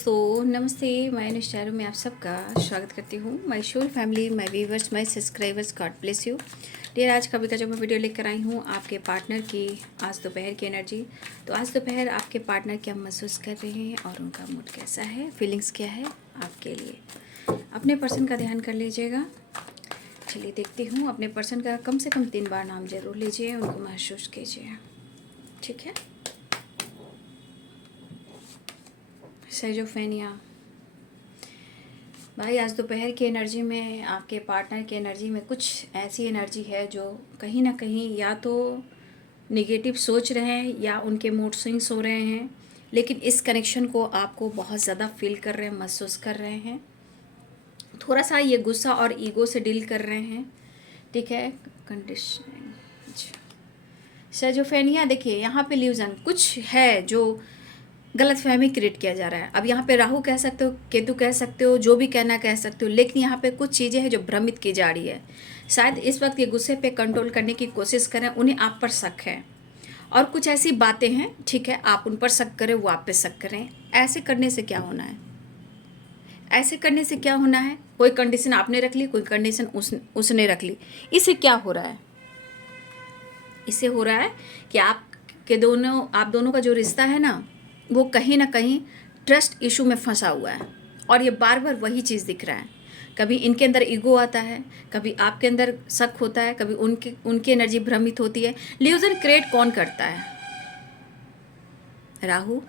दोस्तों नमस्ते, मैं निष्ठारू में आप सबका स्वागत करती हूँ। My whole family, my viewers, my subscribers, God bless you dear. आज का जो मैं वीडियो लेकर आई हूँ आपके पार्टनर की आज दोपहर की एनर्जी। तो आज दोपहर आपके पार्टनर क्या महसूस कर रहे हैं और उनका मूड कैसा है, फीलिंग्स क्या है आपके लिए। अपने पर्सन का ध्यान कर लीजिएगा। चलिए देखती हूँ। अपने पर्सन का कम से कम 3 बार नाम जरूर लीजिए, उनको महसूस कीजिए, ठीक है। सेजोफेनिया भाई, आज दोपहर की एनर्जी में आपके पार्टनर की एनर्जी में कुछ ऐसी एनर्जी है जो कहीं ना कहीं या तो निगेटिव सोच रहे हैं या उनके मूड स्विंग्स हो रहे हैं, लेकिन इस कनेक्शन को आपको बहुत ज़्यादा फील कर रहे हैं, महसूस कर रहे हैं। थोड़ा सा ये गुस्सा और ईगो से डील कर रहे हैं, ठीक है। कंडीशनिंग सेजोफेनिया, देखिए यहाँ पे ल्यूजन कुछ है जो गलतफहमी क्रिएट किया जा रहा है। अब यहाँ पे राहु कह सकते हो, केतु कह सकते हो, जो भी कहना कह सकते हो, लेकिन यहाँ पे कुछ चीज़ें हैं जो भ्रमित की जा रही है। शायद इस वक्त ये गुस्से पे कंट्रोल करने की कोशिश करें, उन्हें आप पर शक है और कुछ ऐसी बातें हैं, ठीक है, आप उन पर शक करें, वो आप पे शक करें। ऐसे करने से क्या होना है, ऐसे करने से क्या होना है, कोई कंडीशन आपने रख ली, कोई कंडीशन उसने रख ली। इससे क्या हो रहा है, इससे हो रहा है कि आप दोनों का जो रिश्ता है ना, वो कहीं ना कहीं ट्रस्ट इशू में फंसा हुआ है। और ये बार बार वही चीज़ दिख रहा है। कभी इनके अंदर ईगो आता है, कभी आपके अंदर शक होता है, कभी उनकी एनर्जी भ्रमित होती है। ल्यूजन क्रिएट कौन करता है? राहु।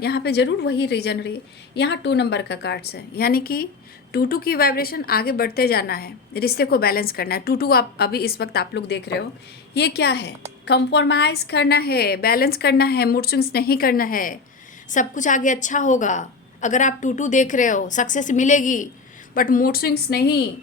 यहाँ पे जरूर वही रीजन रही। यहाँ 2 नंबर का कार्ड्स है, यानी कि 2 की वाइब्रेशन आगे बढ़ते जाना है, रिश्ते को बैलेंस करना है। 2 आप अभी इस वक्त आप लोग देख रहे हो, ये क्या है, कंप्रोमाइज करना है, बैलेंस करना है, मूड स्विंग्स नहीं करना है। सब कुछ आगे अच्छा होगा। अगर आप 2 देख रहे हो, सक्सेस मिलेगी, बट मूड स्विंग्स नहीं।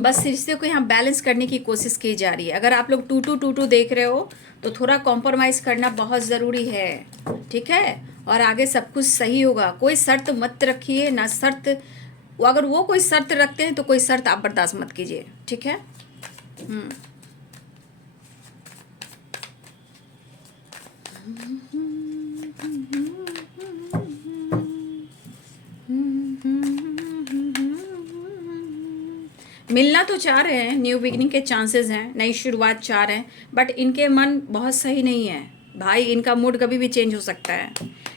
बस रिश्ते को यहाँ बैलेंस करने की कोशिश की जा रही है। अगर आप लोग 2 देख रहे हो तो थोड़ा कॉम्प्रोमाइज़ करना बहुत ज़रूरी है, ठीक है। और आगे सब कुछ सही होगा। कोई शर्त मत रखिए, ना शर्त, अगर वो कोई शर्त रखते हैं तो कोई शर्त आप बर्दाश्त मत कीजिए, ठीक है। मिलना तो चाह रहे हैं, न्यू बिगिनिंग के चांसेस हैं, नई शुरुआत चाह रहे हैं, बट इनके मन बहुत सही नहीं है भाई। इनका मूड कभी भी चेंज हो सकता है,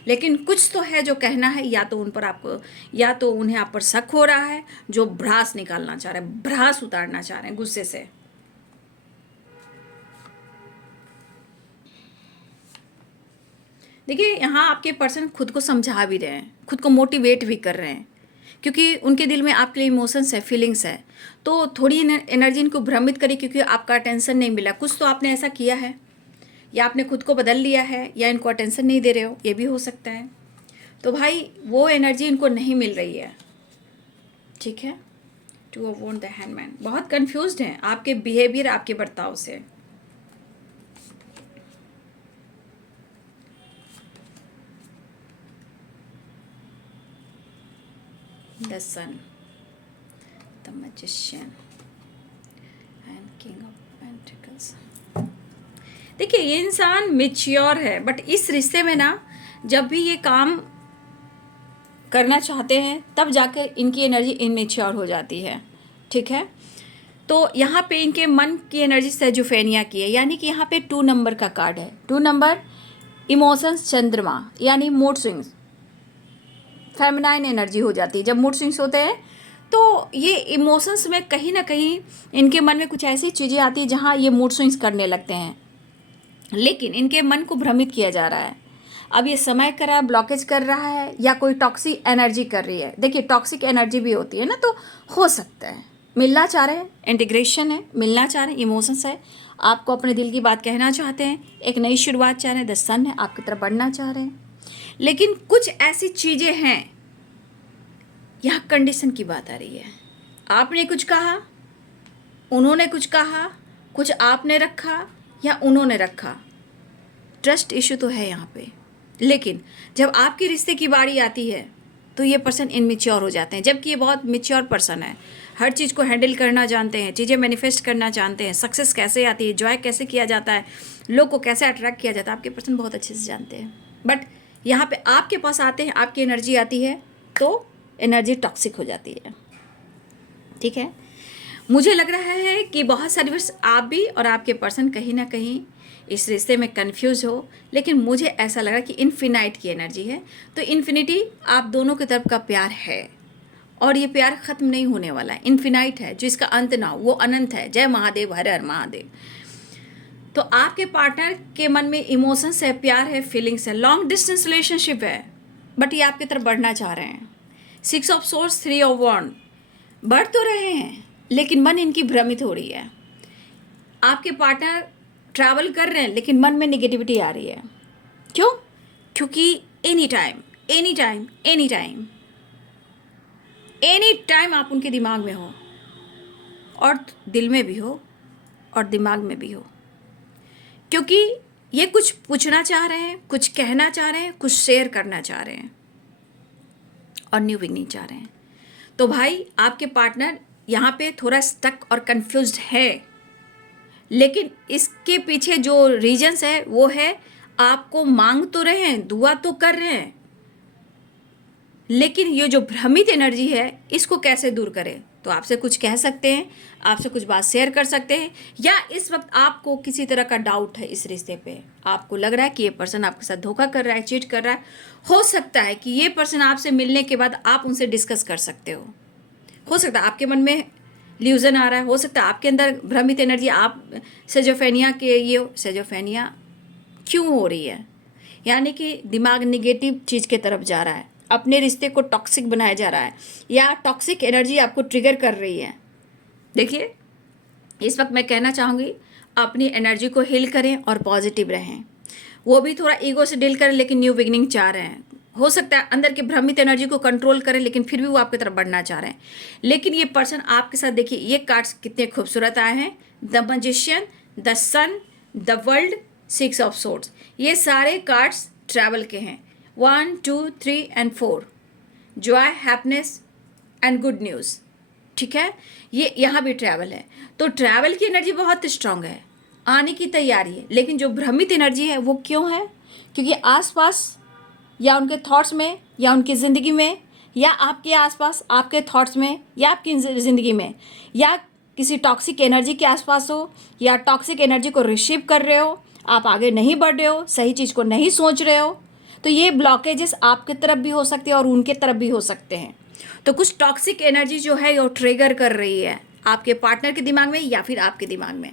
लेकिन कुछ तो है जो कहना है। या तो उन पर आपको, या तो उन्हें आप पर शक हो रहा है, जो भ्रास निकालना चाह रहे हैं, भ्रास उतारना चाह रहे हैं गुस्से से। देखिए यहाँ आपके पर्सन खुद को समझा भी रहे हैं, खुद को मोटिवेट भी कर रहे हैं, क्योंकि उनके दिल में आपके लिए इमोशंस है, फीलिंग्स है। तो थोड़ी एनर्जी इनको भ्रमित करिए, क्योंकि आपका अटेंशन नहीं मिला। कुछ तो आपने ऐसा किया है, या आपने खुद को बदल लिया है, या इनको अटेंशन नहीं दे रहे हो, ये भी हो सकता है। तो भाई वो एनर्जी इनको नहीं मिल रही है, ठीक है। 2 ऑफ वॉन्ड, द हैंडमैन, बहुत कंफ्यूज्ड हैं आपके बिहेवियर, आपके बर्ताव से। The sun, the magician and king of pentacles. देखिए ये इंसान मेच्योर है, बट इस रिश्ते में ना, जब भी ये काम करना चाहते हैं तब जाकर इनकी एनर्जी इनमेच्योर हो जाती है, ठीक है। तो यहाँ पे इनके मन की एनर्जी सेजोफेनिया की है, यानी कि यहाँ पे 2 नंबर का कार्ड है। 2 नंबर इमोशंस, चंद्रमा, यानी मूड स्विंग्स, फेमिनाइन एनर्जी हो जाती है। जब मूड स्विंग्स होते हैं तो ये इमोशंस में कहीं ना कहीं इनके मन में कुछ ऐसी चीज़ें आती हैं जहाँ ये मूड स्विंग्स करने लगते हैं, लेकिन इनके मन को भ्रमित किया जा रहा है। अब ये समय कर रहा है, ब्लॉकेज कर रहा है, या कोई टॉक्सिक एनर्जी कर रही है। देखिए टॉक्सिक एनर्जी भी होती है ना, तो हो सकता है मिलना चाह रहे हैं, इंटीग्रेशन है, मिलना चाह रहे हैं, इमोशंस है, आपको अपने दिल की बात कहना चाहते हैं, एक नई शुरुआत चाह रहे हैं, द सन है, आपकी तरफ बढ़ना चाह रहे हैं। लेकिन कुछ ऐसी चीज़ें हैं, यहाँ कंडीशन की बात आ रही है। आपने कुछ कहा, उन्होंने कुछ कहा, कुछ आपने रखा या उन्होंने रखा, ट्रस्ट इशू तो है यहाँ पे। लेकिन जब आपके रिश्ते की बारी आती है तो ये पर्सन इनमेच्योर हो जाते हैं, जबकि ये बहुत मेच्योर पर्सन है। हर चीज़ को हैंडल करना जानते हैं, चीज़ें मैनिफेस्ट करना जानते हैं, सक्सेस कैसे आती है, जॉय कैसे किया जाता है, लोग को कैसे अट्रैक्ट किया जाता है, आपके पर्सन बहुत अच्छे से जानते हैं। बट यहाँ पे आपके पास आते हैं, आपकी एनर्जी आती है तो एनर्जी टॉक्सिक हो जाती है। ठीक है, मुझे लग रहा है कि बहुत सारी बार आप भी और आपके पर्सन कहीं ना कहीं इस रिश्ते में कंफ्यूज हो, लेकिन मुझे ऐसा लग रहा है कि इन्फिनाइट की एनर्जी है। तो इन्फिनिटी आप दोनों की तरफ का प्यार है और ये प्यार ख़त्म नहीं होने वाला है, इन्फिनाइट है, जो इसका अंत ना हो वो अनंत है। जय महादेव, हर हर महादेव। तो आपके पार्टनर के मन में इमोशंस है, प्यार है, फीलिंग्स है, लॉन्ग डिस्टेंस रिलेशनशिप है, बट ये आपकी तरफ बढ़ना चाह रहे हैं। 6 ऑफ सोर्स, 3 ऑफ वॉन्ड, बढ़ तो रहे हैं लेकिन मन इनकी भ्रमित हो रही है। आपके पार्टनर ट्रैवल कर रहे हैं लेकिन मन में निगेटिविटी आ रही है। क्यों? क्योंकि any time any time any time any time आप उनके दिमाग में हो, और दिल में भी हो और दिमाग में भी हो, क्योंकि ये कुछ पूछना चाह रहे हैं, कुछ कहना चाह रहे हैं, कुछ शेयर करना चाह रहे हैं और न्यू बिगनिंग चाह रहे हैं। तो भाई आपके पार्टनर यहाँ पे थोड़ा स्टक और कंफ्यूज्ड है, लेकिन इसके पीछे जो रीजंस है वो है आपको मांग तो रहे हैं, दुआ तो कर रहे हैं, लेकिन ये जो भ्रमित एनर्जी है इसको कैसे दूर करें। तो आपसे कुछ कह सकते हैं, आपसे कुछ बात शेयर कर सकते हैं, या इस वक्त आपको किसी तरह का डाउट है इस रिश्ते पे, आपको लग रहा है कि ये पर्सन आपके साथ धोखा कर रहा है, चीट कर रहा है। हो सकता है कि ये पर्सन आपसे मिलने के बाद आप उनसे डिस्कस कर सकते हो सकता है आपके मन में ल्यूजन आ रहा है, हो सकता है आपके अंदर भ्रमित एनर्जी, आप सेजोफेनिया के ये सेजोफेनिया क्यों हो रही है, यानी कि दिमाग निगेटिव चीज़ के तरफ जा रहा है, अपने रिश्ते को टॉक्सिक बनाया जा रहा है, या टॉक्सिक एनर्जी आपको ट्रिगर कर रही है। देखिए, इस वक्त मैं कहना चाहूँगी अपनी एनर्जी को हील करें और पॉजिटिव रहें। वो भी थोड़ा ईगो से डील करें लेकिन न्यू बिगनिंग चाह रहे हैं। हो सकता है अंदर के भ्रमित एनर्जी को कंट्रोल करें, लेकिन फिर भी वो आपकी तरफ बढ़ना चाह रहे हैं। लेकिन ये पर्सन आपके साथ, देखिए ये कार्ड्स कितने खूबसूरत आए हैं, the magician, the sun, the world, 6 of swords. ये सारे कार्ड्स ट्रैवल के हैं, 1 2 3 and 4, joy, happiness and good news. ठीक है, ये यहाँ भी ट्रैवल है। तो ट्रैवल की एनर्जी बहुत स्ट्रांग है, आने की तैयारी है, लेकिन जो भ्रमित एनर्जी है वो क्यों है? क्योंकि आसपास या उनके थॉट्स में या उनकी ज़िंदगी में या आपके आसपास, आपके थॉट्स में या आपकी ज़िंदगी में, या किसी टॉक्सिक एनर्जी के आसपास हो, या टॉक्सिक एनर्जी को रिसीव कर रहे हो, आप आगे नहीं बढ़ रहे हो, सही चीज़ को नहीं सोच रहे हो। तो ये ब्लॉकेजेस आपके तरफ भी हो सकते हैं और उनके तरफ भी हो सकते हैं। तो कुछ टॉक्सिक एनर्जी जो है वो ट्रिगर कर रही है आपके पार्टनर के दिमाग में या फिर आपके दिमाग में।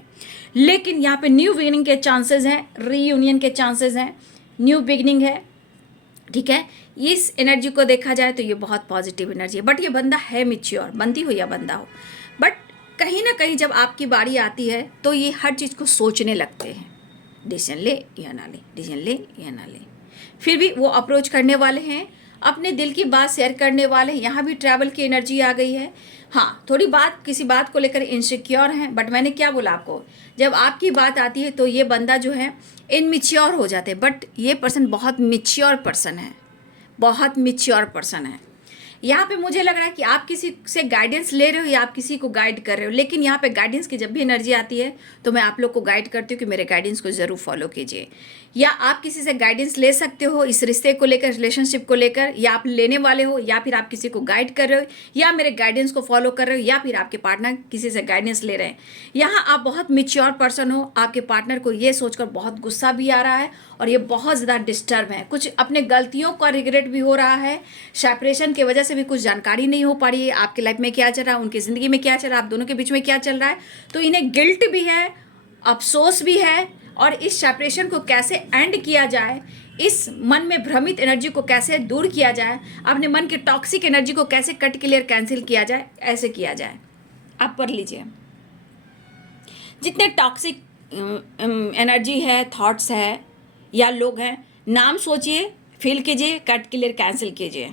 लेकिन यहाँ पे न्यू बिगिनिंग के चांसेस हैं, रीयूनियन के चांसेस हैं, न्यू बिगिनिंग है। ठीक है, इस एनर्जी को देखा जाए तो ये बहुत पॉजिटिव एनर्जी है। बट ये बंदा है मैच्योर, बनती हो या बंदा हो, बट कहीं ना कहीं जब आपकी बारी आती है तो ये हर चीज़ को सोचने लगते हैं, डिसीजन ले या ना ले, डिसीजन ले या ना ले। फिर भी वो अप्रोच करने वाले हैं, अपने दिल की बात शेयर करने वाले हैं। यहाँ भी ट्रैवल की एनर्जी आ गई है। हाँ, थोड़ी बात किसी बात को लेकर इनसिक्योर हैं, बट मैंने क्या बोला आपको, जब आपकी बात आती है तो ये बंदा जो है इनमिच्योर हो जाते हैं। बट ये पर्सन बहुत मिच्योर पर्सन है, बहुत मिच्योर पर्सन है। यहाँ पे मुझे लग रहा है कि आप किसी से गाइडेंस ले रहे हो या आप किसी को गाइड कर रहे हो, लेकिन यहाँ पे गाइडेंस की जब भी एनर्जी आती है तो मैं आप लोग को गाइड करती हूँ कि मेरे गाइडेंस को ज़रूर फॉलो कीजिए। या आप किसी से गाइडेंस ले सकते हो इस रिश्ते को लेकर, रिलेशनशिप को लेकर, या आप लेने वाले हो, या फिर आप किसी को गाइड कर रहे हो, या मेरे गाइडेंस को फॉलो कर रहे हो, या फिर आपके पार्टनर किसी से गाइडेंस ले रहे हैं। यहाँ आप बहुत मिच्योर पर्सन हो, आपके पार्टनर को ये सोचकर बहुत गुस्सा भी आ रहा है और ये बहुत ज़्यादा डिस्टर्ब है, कुछ अपने गलतियों का रिग्रेट भी हो रहा है, सेपरेशन की वजह से भी कुछ जानकारी नहीं हो पा रही है आपकी लाइफ में क्या चल रहा है, उनकी ज़िंदगी में क्या चल रहा है, आप दोनों के बीच में क्या चल रहा है। तो इन्हें गिल्ट भी है, अफसोस भी है, और इस सेपरेशन को कैसे एंड किया जाए, इस मन में भ्रमित एनर्जी को कैसे दूर किया जाए, अपने मन की टॉक्सिक एनर्जी को कैसे कट क्लियर कैंसिल किया जाए, ऐसे किया जाए। आप पढ़ लीजिए, जितने टॉक्सिक एनर्जी है, थॉट्स है या लोग हैं, नाम सोचिए, फील कीजिए, कट क्लियर कैंसिल कीजिए।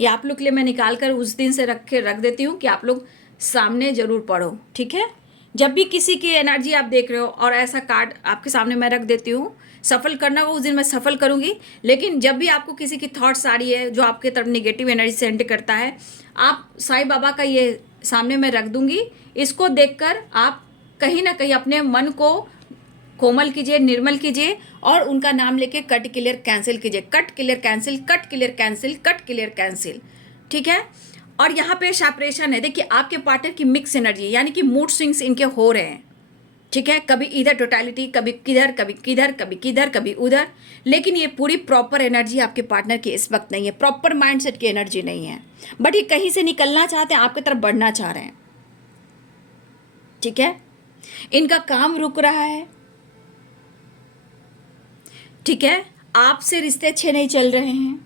ये आप लोग के लिए मैं निकाल कर उस दिन से रख देती हूँ कि आप लोग सामने ज़रूर पढ़ो। ठीक है, जब भी किसी की एनर्जी आप देख रहे हो और ऐसा कार्ड आपके सामने मैं रख देती हूँ, सफल करना हो उस दिन मैं सफल करूँगी। लेकिन जब भी आपको किसी की थॉट्स आ रही है जो आपके तरफ नेगेटिव एनर्जी सेंड करता है, आप साईं बाबा का ये सामने मैं रख दूंगी। इसको देखकर आप कहीं ना कहीं अपने मन को कोमल कीजिए, निर्मल कीजिए और उनका नाम लेके कट क्लियर कैंसिल कीजिए। Cut clear cancel, cut clear cancel, cut clear cancel. ठीक है। और यहाँ पे सेपरेशन है। देखिए आपके पार्टनर की मिक्स एनर्जी, यानी कि मूड स्विंग्स इनके हो रहे हैं। ठीक है, कभी इधर टोटलिटी, कभी किधर, कभी किधर, कभी किधर, कभी उधर। लेकिन ये पूरी प्रॉपर एनर्जी आपके पार्टनर की इस वक्त नहीं है, प्रॉपर माइंडसेट की एनर्जी नहीं है। बट ये कहीं से निकलना चाहते हैं, आपकी तरफ बढ़ना चाह रहे हैं। ठीक है, इनका काम रुक रहा है। ठीक है, आपसे रिश्ते अच्छे नहीं चल रहे हैं,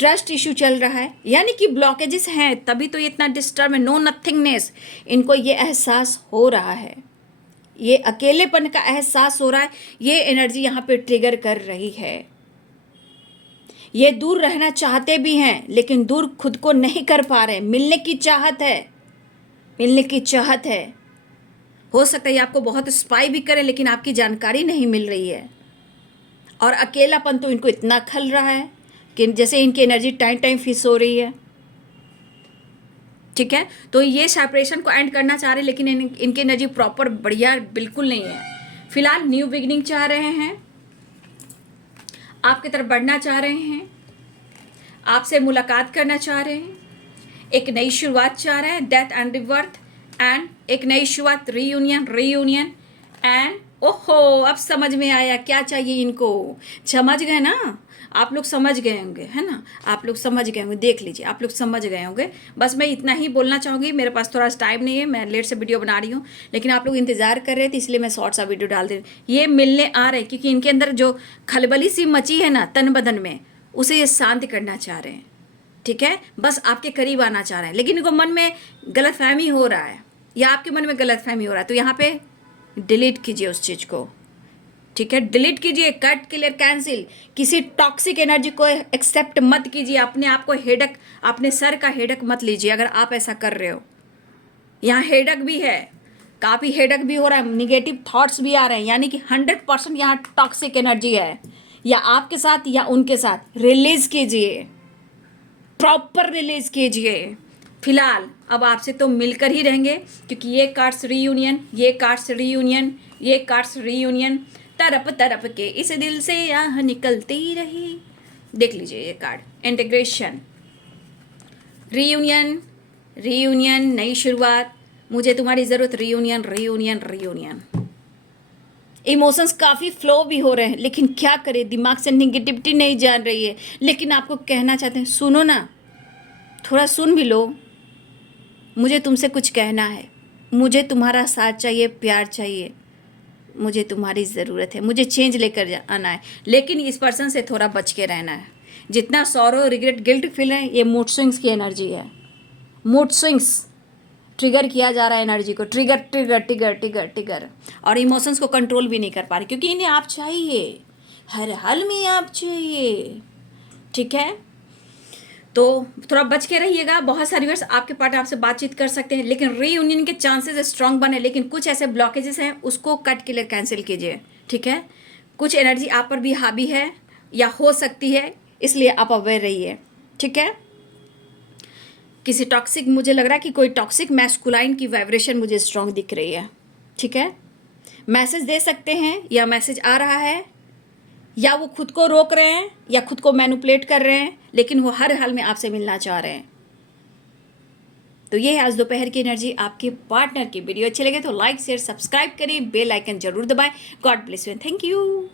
ट्रस्ट इशू चल रहा है, यानी कि ब्लॉकेजेस हैं, तभी तो ये इतना डिस्टर्ब है। नो नथिंगनेस, इनको ये एहसास हो रहा है, ये अकेलेपन का एहसास हो रहा है। ये एनर्जी यहाँ पे ट्रिगर कर रही है। ये दूर रहना चाहते भी हैं, लेकिन दूर खुद को नहीं कर पा रहे। मिलने की चाहत है, मिलने की चाहत है। हो सकता है ये आपको बहुत स्पाई भी करें, लेकिन आपकी जानकारी नहीं मिल रही है। और अकेलापन तो इनको इतना खल रहा है कि जैसे इनकी एनर्जी टाइम टाइम फिस हो रही है। ठीक है, तो ये सेपरेशन को एंड करना चाह रहे हैं, लेकिन इनकी एनर्जी प्रॉपर बढ़िया बिल्कुल नहीं है। फिलहाल न्यू बिगिनिंग चाह रहे हैं, आपकी तरफ बढ़ना चाह रहे हैं, आपसे मुलाकात करना चाह रहे हैं, एक नई शुरुआत चाह रहे हैं, डेथ एंड रिबर्थ एंड एक नई शुरुआत, रीयूनियन एंड ओहो, अब समझ में आया क्या चाहिए इनको। समझ गए ना, आप लोग समझ गए होंगे, है ना, आप लोग समझ गए होंगे। देख लीजिए, आप लोग समझ गए होंगे। बस मैं इतना ही बोलना चाहूँगी, मेरे पास थोड़ा टाइम नहीं है, मैं लेट से वीडियो बना रही हूँ, लेकिन आप लोग इंतज़ार कर रहे थे, इसलिए मैं शॉर्ट सा वीडियो डाल दे रही। ये मिलने आ रहे हैं क्योंकि इनके अंदर जो खलबली सी मची है ना तन बदन में, उसे ये शांत करना चाह रहे हैं। ठीक है, बस आपके करीब आना चाह रहे हैं, लेकिन इनको मन में गलतफहमी हो रहा है, या आपके मन में गलतफहमी हो रहा है, तो यहाँ पे डिलीट कीजिए उस चीज़ को। ठीक है, डिलीट कीजिए, कट क्लियर कैंसिल। किसी टॉक्सिक एनर्जी को एक्सेप्ट मत कीजिए। अपने आप को हेडक, अपने सर का हेडक मत लीजिए अगर आप ऐसा कर रहे हो। यहाँ हेडक भी है, काफ़ी हेडक भी हो रहा है, निगेटिव थॉट्स भी आ रहे हैं, यानी कि 100% यहाँ टॉक्सिक एनर्जी है, या आपके साथ या उनके साथ। रिलीज कीजिए, प्रॉपर रिलीज कीजिए। फिलहाल अब आपसे तो मिलकर ही रहेंगे, क्योंकि ये कार्ड्स रीयूनियन, ये कार्ड्स रीयूनियन, ये कार्ड्स रीयूनियन। तरप तरप के इस दिल से आह निकलती रही। देख लीजिए ये कार्ड, इंटीग्रेशन, रीयूनियन, रीयूनियन, नई शुरुआत, मुझे तुम्हारी ज़रूरत, रीयूनियन, रीयूनियन, रीयूनियन। इमोशंस काफ़ी फ्लो भी हो रहे हैं, लेकिन क्या करें, दिमाग से निगेटिविटी नहीं जान रही है। लेकिन आपको कहना चाहते हैं, सुनो ना, थोड़ा सुन भी लो। मुझे तुमसे कुछ कहना है, मुझे तुम्हारा साथ चाहिए, प्यार चाहिए, मुझे तुम्हारी ज़रूरत है, मुझे चेंज लेकर आना है, लेकिन इस पर्सन से थोड़ा बच के रहना है। जितना सॉरो, रिग्रेट, गिल्ट फील है, ये मूड स्विंग्स की एनर्जी है। मूड स्विंग्स ट्रिगर किया जा रहा है एनर्जी को, trigger trigger trigger trigger trigger, और इमोशंस को कंट्रोल भी नहीं कर पा रहे, क्योंकि इन्हें आप चाहिए, हर हाल में आप चाहिए। ठीक है, तो थोड़ा बच के रहिएगा। बहुत सारी वर्ष आपके पार्टनर आपसे बातचीत कर सकते हैं, लेकिन रीयूनियन के चांसेस स्ट्रांग बने, लेकिन कुछ ऐसे ब्लॉकेजेस हैं, उसको कट क्लियर कैंसिल कीजिए। ठीक है, कुछ एनर्जी आप पर भी हावी है या हो सकती है, इसलिए आप अवेयर रहिए। ठीक है, किसी टॉक्सिक, मुझे लग रहा है कि कोई टॉक्सिक मैस्कुलाइन की वाइब्रेशन मुझे स्ट्रांग दिख रही है। ठीक है, मैसेज दे सकते हैं, या मैसेज आ रहा है, या वो खुद को रोक रहे हैं, या खुद को मैनिपुलेट कर रहे हैं, लेकिन वो हर हाल में आपसे मिलना चाह रहे हैं। तो ये है आज दोपहर की एनर्जी आपके पार्टनर की। वीडियो अच्छे लगे तो लाइक शेयर सब्सक्राइब करें, बेल आइकन जरूर दबाएं। God bless you, thank you.